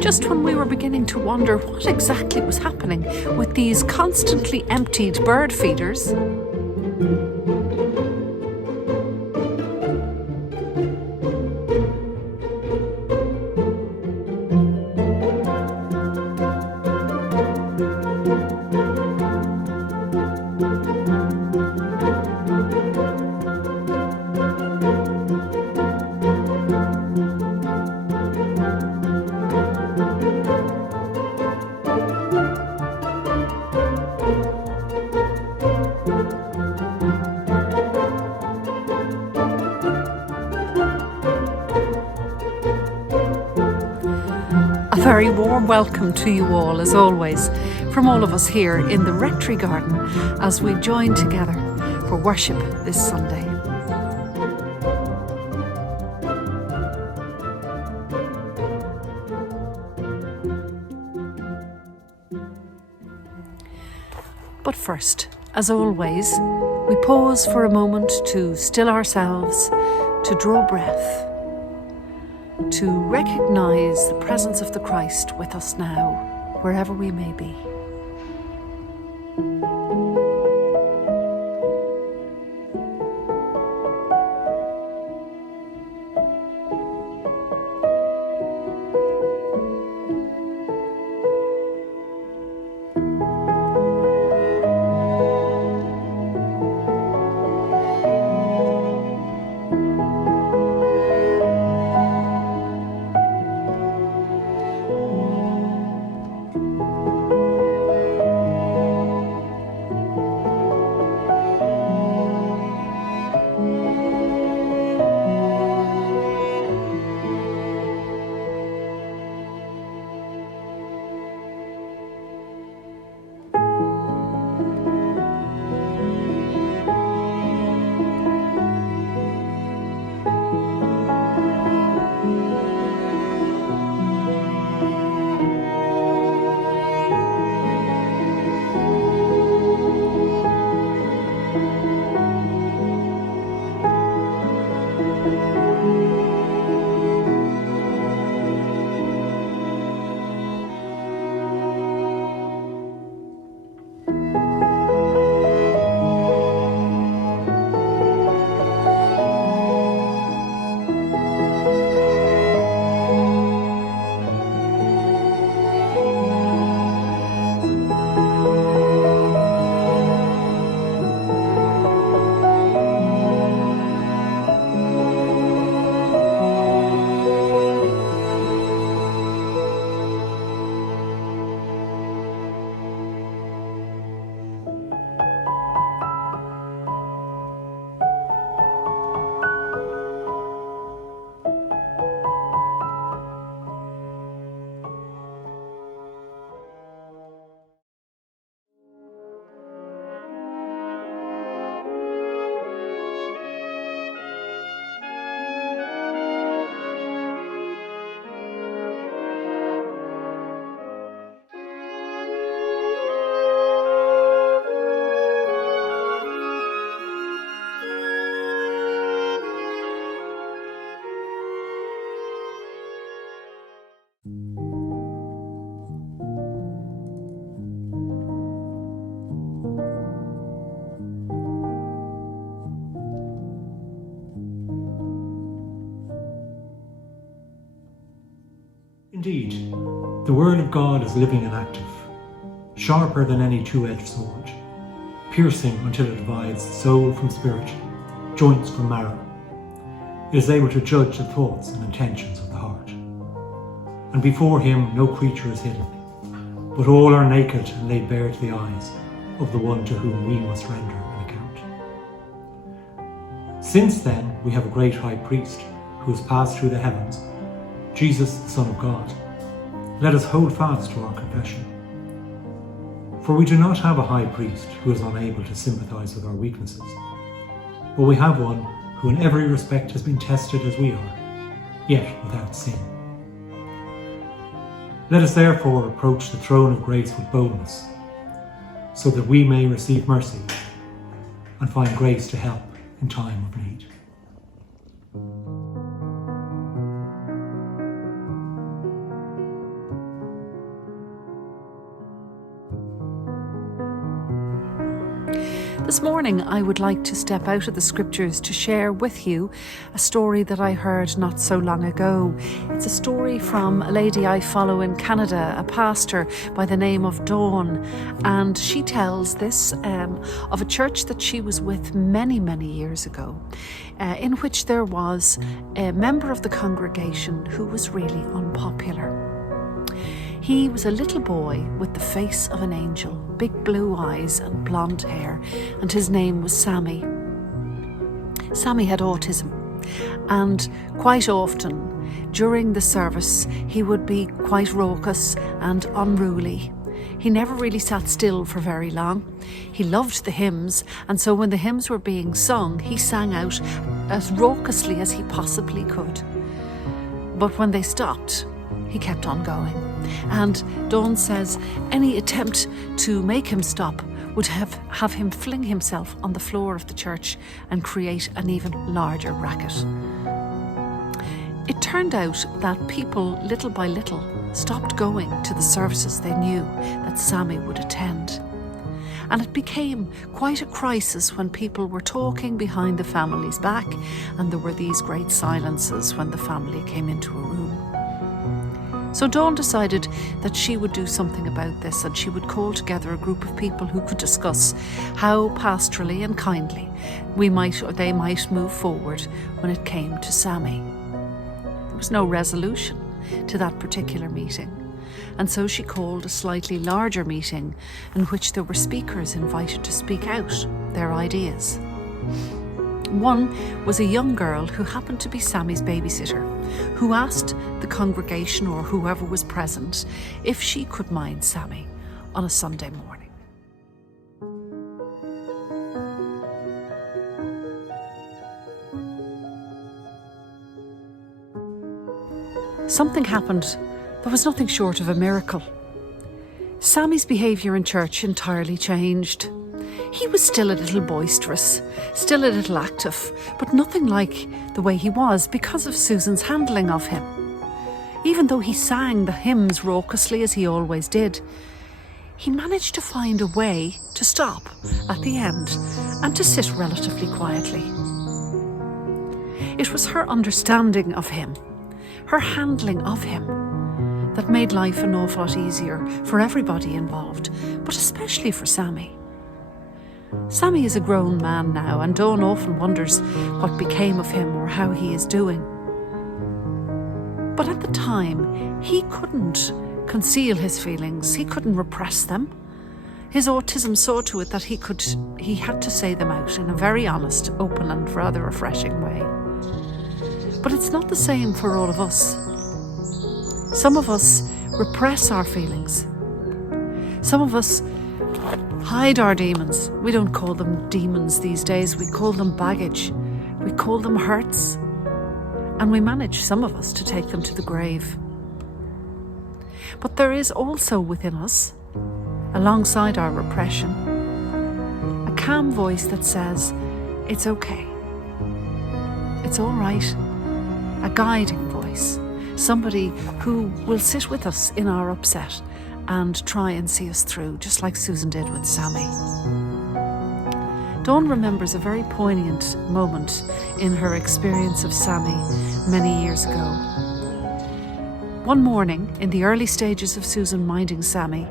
Just when we were beginning to wonder what exactly was happening with these constantly emptied bird feeders, a very warm welcome to you all, as always, from all of us here in the Rectory Garden as we join together for worship this Sunday. But first, as always, we pause for a moment to still ourselves, to draw breath, to recognise the presence of the Christ with us now, wherever we may be. Indeed, the Word of God is living and active, sharper than any two-edged sword, piercing until it divides soul from spirit, joints from marrow. It is able to judge the thoughts and intentions of the heart. And before him no creature is hidden, but all are naked and laid bare to the eyes of the one to whom we must render an account. Since then we have a great high priest who has passed through the heavens, Jesus, the Son of God. let us hold fast to our confession. For we do not have a high priest who is unable to sympathize with our weaknesses, but we have one who in every respect has been tested as we are, yet without sin. Let us therefore approach the throne of grace with boldness, so that we may receive mercy and find grace to help in time of need. This morning, I would like to step out of the scriptures to share with you a story that I heard not so long ago. It's a story from a lady I follow in Canada, a pastor by the name of Dawn, and she tells this of a church that she was with many, many years ago, in which there was a member of the congregation who was really unpopular. He was a little boy with the face of an angel, big blue eyes and blonde hair, and his name was Sammy. Sammy had autism, and quite often during the service he would be quite raucous and unruly. He never really sat still for very long. He loved the hymns, and so when the hymns were being sung, he sang out as raucously as he possibly could. But when they stopped, he kept on going. And Dawn says any attempt to make him stop would have him fling himself on the floor of the church and create an even larger racket. It turned out that people, little by little, stopped going to the services they knew that Sammy would attend. And it became quite a crisis when people were talking behind the family's back, and there were these great silences when the family came into a room. So Dawn decided that she would do something about this, and she would call together a group of people who could discuss how pastorally and kindly they might move forward when it came to Sammy. There was no resolution to that particular meeting, and so she called a slightly larger meeting in which there were speakers invited to speak out their ideas. One was a young girl who happened to be Sammy's babysitter, who asked the congregation or whoever was present if she could mind Sammy on a Sunday morning. Something happened that was nothing short of a miracle. Sammy's behaviour in church entirely changed. He was still a little boisterous, still a little active, but nothing like the way he was because of Susan's handling of him. Even though he sang the hymns raucously as he always did, he managed to find a way to stop at the end and to sit relatively quietly. It was her understanding of him, her handling of him, that made life an awful lot easier for everybody involved, but especially for Sammy. Sammy is a grown man now, and Dawn often wonders what became of him or how he is doing. But at the time, he couldn't conceal his feelings, he couldn't repress them. His autism saw to it that he had to say them out in a very honest, open and rather refreshing way. But it's not the same for all of us. Some of us repress our feelings. Some of us hide our demons. We don't call them demons these days, we call them baggage. We call them hurts. And we manage, some of us, to take them to the grave. But there is also within us, alongside our repression, a calm voice that says, it's okay. It's all right. A guiding voice. Somebody who will sit with us in our upset and try and see us through, just like Susan did with Sammy. Dawn remembers a very poignant moment in her experience of Sammy many years ago. One morning, in the early stages of Susan minding Sammy,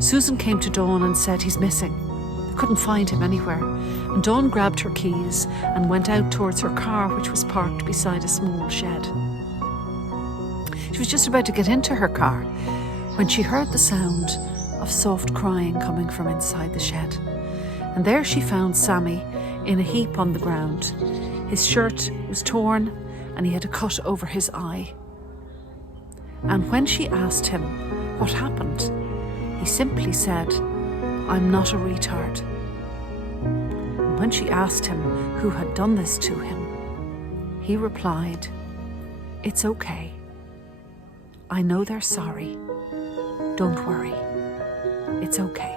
Susan came to Dawn and said he's missing. They couldn't find him anywhere, and Dawn grabbed her keys and went out towards her car, which was parked beside a small shed. She was just about to get into her car when she heard the sound of soft crying coming from inside the shed. And there she found Sammy in a heap on the ground. His shirt was torn and he had a cut over his eye. And when she asked him what happened, he simply said, "I'm not a retard." And when she asked him who had done this to him, he replied, "It's okay. I know they're sorry. Don't worry. It's okay."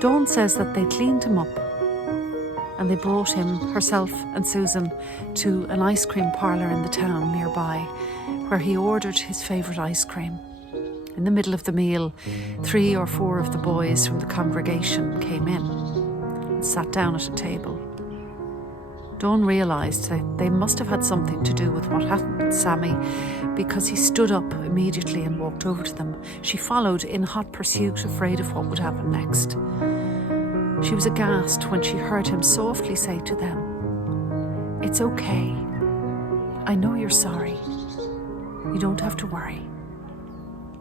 Dawn says that they cleaned him up and they brought him, herself and Susan, to an ice cream parlour in the town nearby, where he ordered his favourite ice cream. In the middle of the meal, 3 or 4 of the boys from the congregation came in and sat down at a table. Dawn realised that they must have had something to do with what happened with Sammy, because he stood up immediately and walked over to them. She followed in hot pursuit, afraid of what would happen next. She was aghast when she heard him softly say to them, "It's okay. I know you're sorry. You don't have to worry.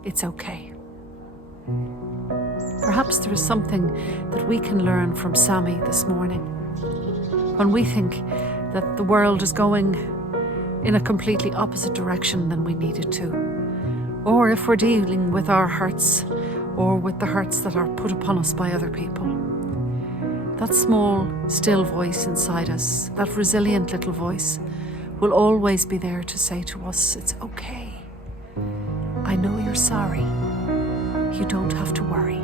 It's okay." Perhaps there is something that we can learn from Sammy this morning. When we think that the world is going in a completely opposite direction than we need it to, or if we're dealing with our hurts or with the hurts that are put upon us by other people, that small, still voice inside us, that resilient little voice, will always be there to say to us, "It's okay. I know you're sorry. You don't have to worry."